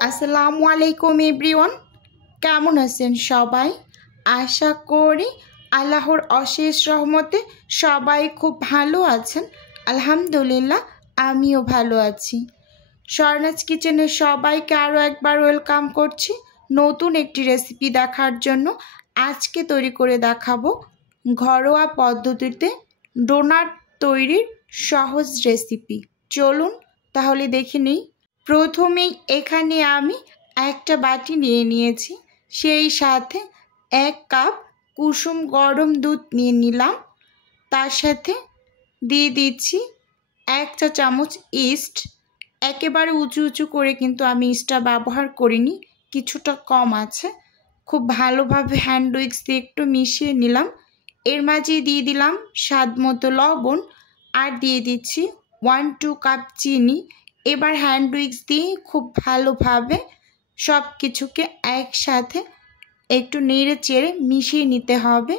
আসসালামু আলাইকুম এভরিওয়ান, কেমন আছেন সবাই? আশা করি আল্লাহর অশেষ রহমতে সবাই খুব ভালো আছেন। আলহামদুলিল্লাহ, আমিও ভালো আছি। স্বর্ণাজ কিচেনে সবাইকে আরও একবার ওয়েলকাম করছি নতুন একটি রেসিপি দেখার জন্য। আজকে তৈরি করে দেখাবো ঘরোয়া পদ্ধতিতে ডোনাট তৈরির সহজ রেসিপি। চলুন তাহলে দেখে নিই। প্রথমেই এখানে আমি একটা বাটি নিয়ে নিয়েছি, সেই সাথে 1 কাপ কুসুম গরম দুধ নিয়ে নিলাম। তার সাথে দিয়ে দিচ্ছি 1 চা চামচ ইস্ট। একেবারে উঁচু উঁচু করে কিন্তু আমি ইস্টটা ব্যবহার করিনি, কিছুটা কম আছে। খুব ভালোভাবে হ্যান্ড উইক্স দিয়ে একটু মিশিয়ে নিলাম। এর মাঝে দিয়ে দিলাম স্বাদ মতো লবণ আর দিয়ে দিচ্ছি 1-2 কাপ চিনি। এবার হ্যান্ড উইক্স দিয়ে খুব ভালোভাবে সব কিছুকে একসাথে একটু নেড়ে চেড়ে মিশিয়ে নিতে হবে।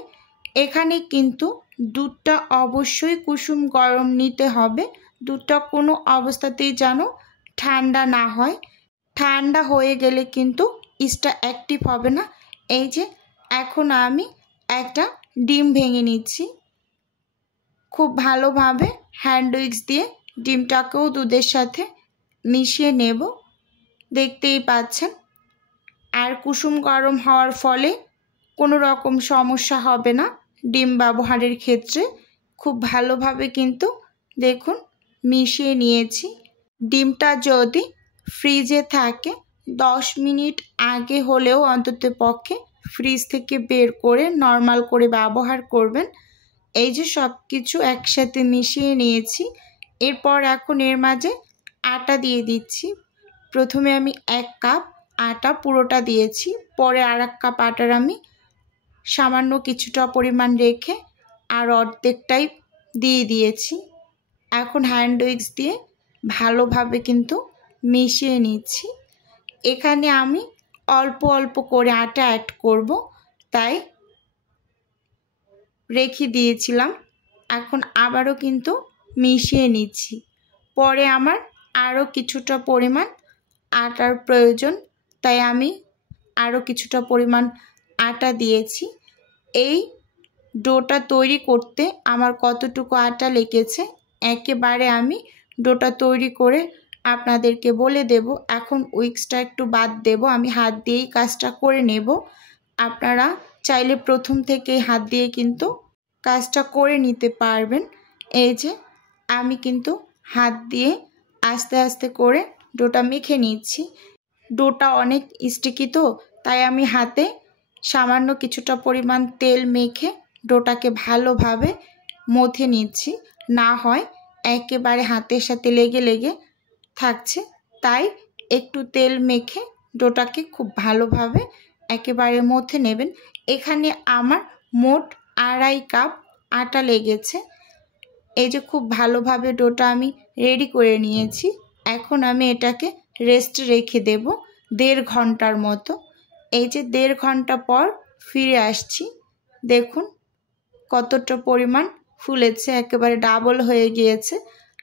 এখানে কিন্তু দুধটা অবশ্যই কুসুম গরম নিতে হবে। দুধটা কোনো অবস্থাতেই যেন ঠান্ডা না হয়। ঠান্ডা হয়ে গেলে কিন্তু ইস্টটা অ্যাক্টিভ হবে না। এই যে এখন আমি একটা ডিম ভেঙে নিচ্ছি। খুব ভালোভাবে হ্যান্ড উইক্স দিয়ে ডিমটাকেও দুধের সাথে মিশিয়ে নেব, দেখতেই পাচ্ছেন। আর কুসুম গরম হওয়ার ফলে কোনো রকম সমস্যা হবে না ডিম ব্যবহারের ক্ষেত্রে। খুব ভালোভাবে কিন্তু দেখুন মিশিয়ে নিয়েছি। ডিমটা যদি ফ্রিজে থাকে 10 মিনিট আগে হলেও অন্তত পক্ষে ফ্রিজ থেকে বের করে নর্মাল করে ব্যবহার করবেন। এই যে সব কিছু একসাথে মিশিয়ে নিয়েছি। এরপর এখন এর মাঝে আটা দিয়ে দিচ্ছি। প্রথমে আমি 1 কাপ আটা পুরোটা দিয়েছি, পরে আর 1 কাপ আটার আমি সামান্য কিছুটা পরিমাণ রেখে আর অর্ধেকটাই দিয়ে দিয়েছি। এখন হ্যান্ড উইক্স দিয়ে ভালোভাবে কিন্তু মিশিয়ে নিচ্ছি। এখানে আমি অল্প অল্প করে আটা অ্যাড করব, তাই রেখে দিয়েছিলাম। এখন আবারও কিন্তু মিশিয়ে নিচ্ছি। পরে আমার আরও কিছুটা পরিমাণ আটার প্রয়োজন, তাই আমি আরও কিছুটা পরিমাণ আটা দিয়েছি। এই ডোটা তৈরি করতে আমার কতটুকু আটা লেগেছে একেবারে আমি ডোটা তৈরি করে আপনাদেরকে বলে দেব। এখন উইক্সটা একটু বাদ দেব, আমি হাত দিয়েই কাজটা করে নেব। আপনারা চাইলে প্রথম থেকেই হাত দিয়ে কিন্তু কাজটা করে নিতে পারবেন। এই যে আমি কিন্তু হাত দিয়ে আস্তে আস্তে করে ডোটা মেখে নিচ্ছি। ডোটা অনেক স্টিকি তো, তাই আমি হাতে সামান্য কিছুটা পরিমাণ তেল মেখে ডোটাকে ভালোভাবে মথে নিচ্ছি, না হয় একেবারে হাতের সাথে লেগে লেগে থাকছে। তাই একটু তেল মেখে ডোটাকে খুব ভালোভাবে একেবারে মথে নেবেন। এখানে আমার মোট 2.5 কাপ আটা লেগেছে। এই যে খুব ভালোভাবে ডোটা আমি রেডি করে নিয়েছি। এখন আমি এটাকে রেস্টে রেখে দেব 1.5 ঘন্টার মতো। এই যে 1.5 ঘন্টা পর ফিরে আসছি। দেখুন কতটা পরিমাণ ফুলেছে, একেবারে ডাবল হয়ে গিয়েছে।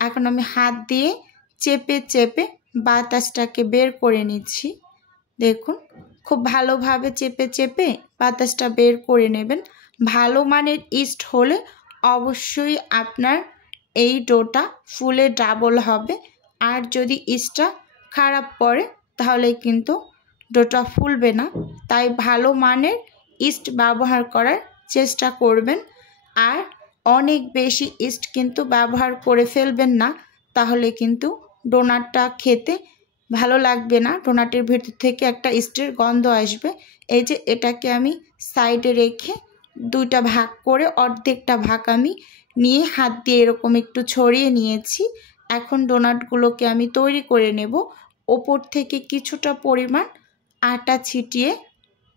এখন আমি হাত দিয়ে চেপে চেপে বাতাসটাকে বের করে নিচ্ছি। দেখুন খুব ভালোভাবে চেপে চেপে বাতাসটা বের করে নেবেন। ভালো মানের ইস্ট হলে অবশ্যই আপনার এই ডোটা ফুলে ডাবল হবে। আর যদি ইস্টটা খারাপ পড়ে তাহলে কিন্তু ডোটা ফুলবে না। তাই ভালো মানের ইস্ট ব্যবহার করার চেষ্টা করবেন। আর অনেক বেশি ইস্ট কিন্তু ব্যবহার করে ফেলবেন না, তাহলে কিন্তু ডোনাটটা খেতে ভালো লাগবে না। ডোনাটের ভেতর থেকে একটা ইস্টের গন্ধ আসবে। এই যে এটাকে আমি সাইডে রেখে 2টা ভাগ করে অর্ধেকটা ভাগ আমি নিয়ে হাত দিয়ে এরকম একটু ছড়িয়ে নিয়েছি। এখন ডোনাটগুলোকে আমি তৈরি করে নেব। ওপর থেকে কিছুটা পরিমাণ আটা ছিটিয়ে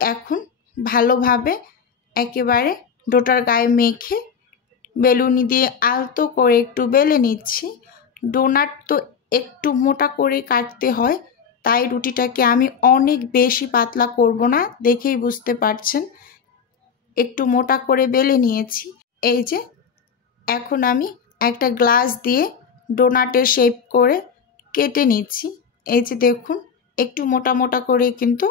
এখন ভালোভাবে একেবারে ডোটার গায়ে মেখে বেলুনি দিয়ে আলতো করে একটু বেলে নিচ্ছি। ডোনাট তো একটু মোটা করে কাটতে হয়, তাই রুটিটাকে আমি অনেক বেশি পাতলা করব না, দেখেই বুঝতে পারছেন। একটু মোটা করে বেলে নিয়েছি। এই যে এখন আমি একটা গ্লাস দিয়ে ডোনাটের শেপ করে কেটে নিচ্ছি। এই যে দেখুন একটু মোটা মোটা করে কিন্তু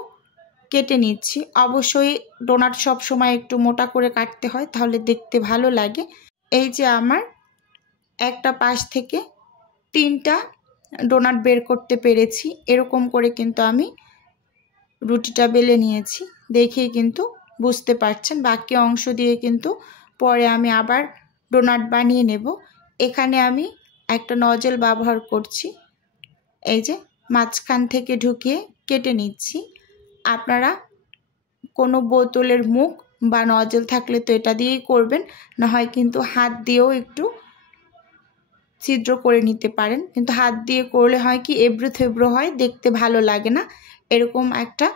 কেটে নিচ্ছি। অবশ্যই ডোনাট সব সময় একটু মোটা করে কাটতে হয়, তাহলে দেখতে ভালো লাগে। এই যে আমার একটা পাশ থেকে 3টা ডোনাট বের করতে পেরেছি। এরকম করে কিন্তু আমি রুটিটা বেলে নিয়েছি, দেখেই কিন্তু বুঝতে পারছেন। বাকি অংশ দিয়ে কিন্তু পরে আমি আবার ডোনাট বানিয়ে নেব। এখানে আমি একটা নজল ব্যবহার করছি, এই যে মাঝখান থেকে ঢুকিয়ে কেটে নিচ্ছি। আপনারা কোনো বোতলের মুখ বা নজল থাকলে তো এটা দিয়েই করবেন, না হয় কিন্তু হাত দিয়েও একটু ছিদ্র করে নিতে পারেন। কিন্তু হাত দিয়ে করলে হয় কি এবড়ো থেবড়ো হয়, দেখতে ভালো লাগে না। এরকম একটা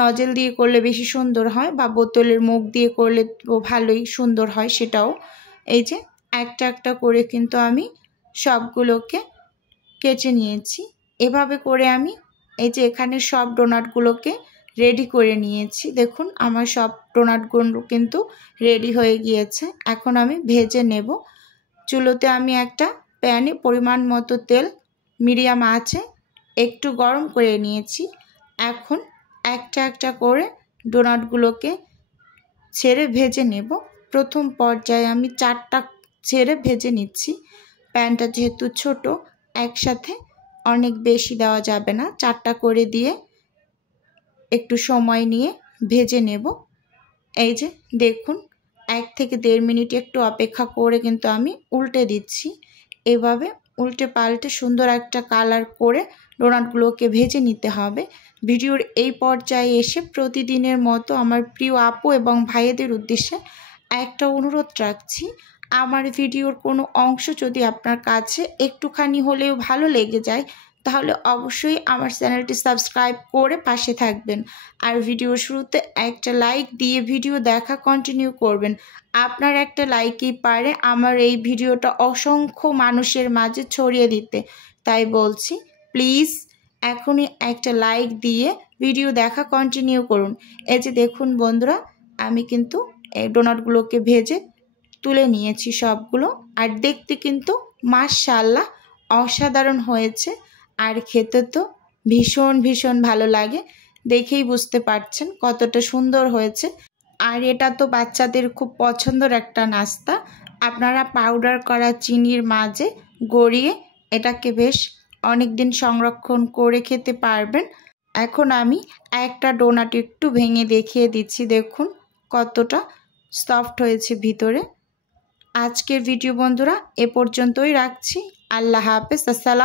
নজল দিয়ে করলে বেশি সুন্দর হয়, বা বোতলের মুখ দিয়ে করলে তো ভালোই সুন্দর হয় সেটাও। এই যে একটা একটা করে কিন্তু আমি সবগুলোকে কেটে নিয়েছি। এভাবে করে আমি এই যে এখানে সব ডোনাটগুলোকে রেডি করে নিয়েছি। দেখুন আমার সব ডোনাটগুলো কিন্তু রেডি হয়ে গিয়েছে। এখন আমি ভেজে নেব। চুলোতে আমি একটা প্যানে পরিমাণ মতো তেল মিডিয়াম আঁচে একটু গরম করে নিয়েছি। এখন একটা একটা করে ডোনাটগুলোকে ছেড়ে ভেজে নেব। প্রথম পর্যায়ে আমি 4টা ছেড়ে ভেজে নিচ্ছি। প্যানটা যেহেতু ছোট, একসাথে অনেক বেশি দেওয়া যাবে না, 4টা করে দিয়ে একটু সময় নিয়ে ভেজে নেব। এই যে দেখুন 1 থেকে 1.5 মিনিট একটু অপেক্ষা করে কিন্তু আমি উল্টে দিচ্ছি। এভাবে উল্টে পাল্টে সুন্দর একটা কালার করে ডোনাটগুলোকে ভেজে নিতে হবে। ভিডিওর এই পর্যায়ে এসে প্রতিদিনের মতো আমার প্রিয় আপু এবং ভাইয়েদের উদ্দেশ্যে একটা অনুরোধ রাখছি। আমার ভিডিওর কোনো অংশ যদি আপনার কাছে একটুখানি হলেও ভালো লেগে যায়, তাহলে অবশ্যই আমার চ্যানেলটি সাবস্ক্রাইব করে পাশে থাকবেন। আর ভিডিওর শুরুতে একটা লাইক দিয়ে ভিডিও দেখা কন্টিনিউ করবেন। আপনার একটা লাইকই পারে আমার এই ভিডিওটা অসংখ্য মানুষের মাঝে ছড়িয়ে দিতে। তাই বলছি প্লিজ এখনই একটা লাইক দিয়ে ভিডিও দেখা কন্টিনিউ করুন। এই যে দেখুন বন্ধুরা, আমি কিন্তু এই ডোনাটগুলোকে ভেজে তুলে নিয়েছি সবগুলো। আর দেখতে কিন্তু মাশাআল্লাহ অসাধারণ হয়েছে, আর খেতে তো ভীষণ ভীষণ ভালো লাগে। দেখেই বুঝতে পারছেন কতটা সুন্দর হয়েছে। আর এটা তো বাচ্চাদের খুব পছন্দের একটা নাস্তা। আপনারা পাউডার করা চিনির মাঝে গড়িয়ে এটাকে বেশ অনেক দিন সংরক্ষণ করে খেতে পারবেন। এখন আমি একটা ডোনাট একটু ভেঙে দেখিয়ে দিচ্ছি, দেখুন কতটা সফট হয়েছে ভিতরে। আজকের ভিডিও বন্ধুরা এ পর্যন্তই রাখছি। আল্লাহ হাফেজ। আসসালাম।